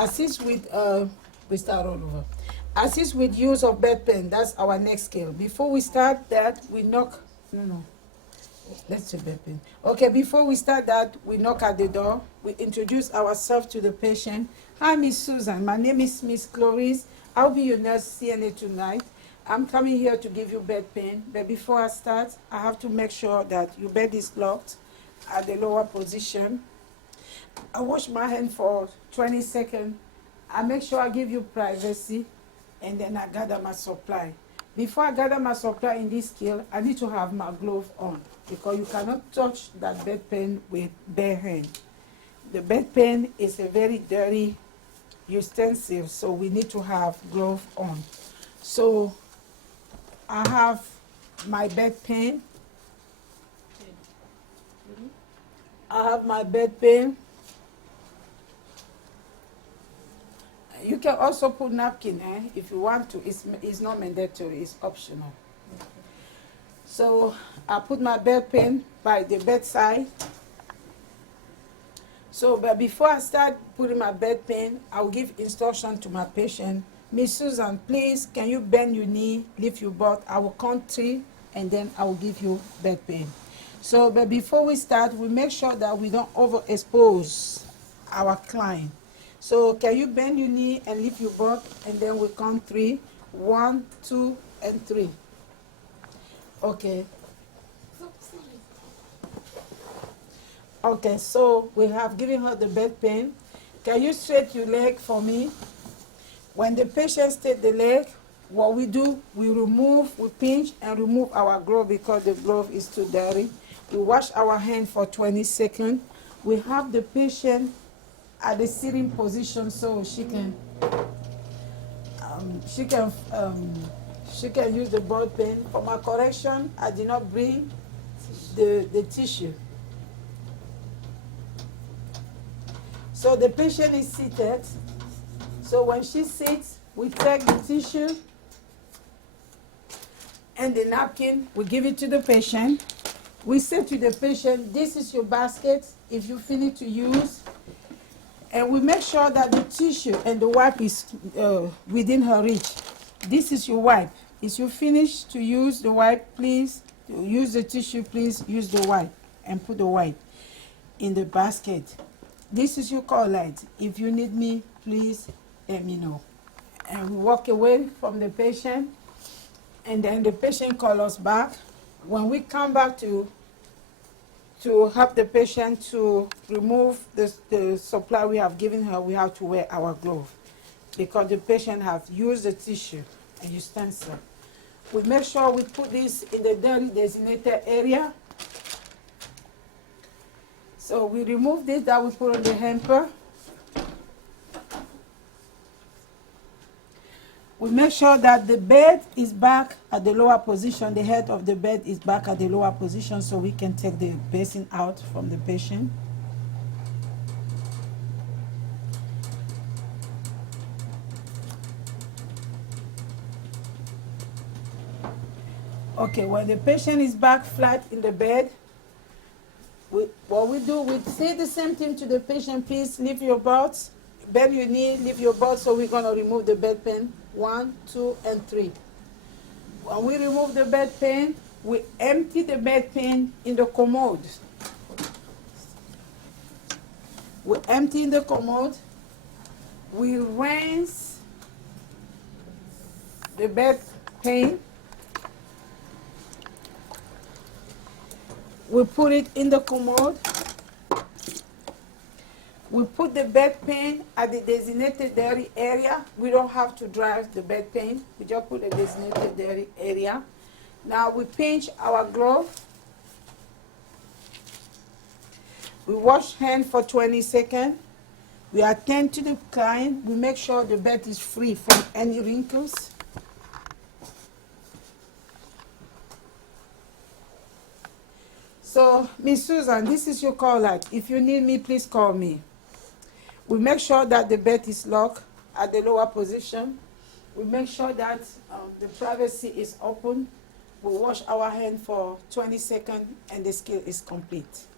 Assist with, we start all over. Assist with use of bedpan. That's our next skill. Before we start that, we knock. No. Let's do bedpan. Okay, before we start that, we knock at the door. We introduce ourselves to the patient. Hi, Miss Susan. My name is Miss Clarice. I'll be your nurse CNA tonight. I'm coming here to give you bedpan. But before I start, I have to make sure that your bed is locked at the lower position. I wash my hand for 20 seconds. I make sure I give you privacy, and then I gather my supply. Before I gather my supply in this skill, I need to have my glove on because you cannot touch that bedpan with bare hand. The bedpan is a very dirty utensil, so we need to have glove on. So I have my bedpan. I have my bedpan. You can also put napkin if you want to. It's not mandatory, it's optional. So I put my bedpan by the bedside. So, but before I start putting my bedpan, I'll give instruction to my patient. Miss Susan, please, can you bend your knee, lift your butt? I will count 3, and then I will give you bedpan. So, but before we start, we make sure that we don't overexpose our client. So can you bend your knee and lift your butt, and then we count 3. 1, 2, and 3. Okay. Okay, so we have given her the bedpan. Can you straight your leg for me? When the patient straight the leg, what we do, we pinch and remove our glove because the glove is too dirty. We wash our hand for 20 seconds. We have the patient at the sitting position so she can use the ball pen. For my correction, I did not bring the tissue. So the patient is seated. So when she sits, we take the tissue and the napkin, we give it to the patient. We say to the patient, this is your basket if you finish to use. And we make sure that the tissue and the wipe is within her reach. This is your wipe. If you finish to use the wipe, please use the tissue, please use the wipe and put the wipe in the basket. This is your call light. If you need me, please let me know. And we walk away from the patient, and then the patient calls us back. When we come back to help the patient to remove the supply we have given her, we have to wear our glove because the patient has used the tissue and utensil. We make sure we put this in the dirty designated area. So we remove this that we put on the hamper. We make sure that the bed is back at the lower position. The head of the bed is back at the lower position so we can take the basin out from the patient. Okay, when the patient is back flat in the bed, what we do, we say the same thing to the patient, please lift your butt, bend your knee, lift your butt, so we're gonna remove the bedpan. 1, 2, and 3. When we remove the bedpan, we empty the bedpan in the commode. We empty in the commode. We rinse the bedpan. We put it in the commode. We put the bedpan at the designated dirty area. We don't have to dry the bedpan. We just put the designated dirty area. Now we pinch our glove. We wash hand for 20 seconds. We attend to the client. We make sure the bed is free from any wrinkles. So, Miss Susan, this is your call out. If you need me, please call me. We make sure that the bed is locked at the lower position. We make sure that the privacy is open. We wash our hand for 20 seconds and the skill is complete.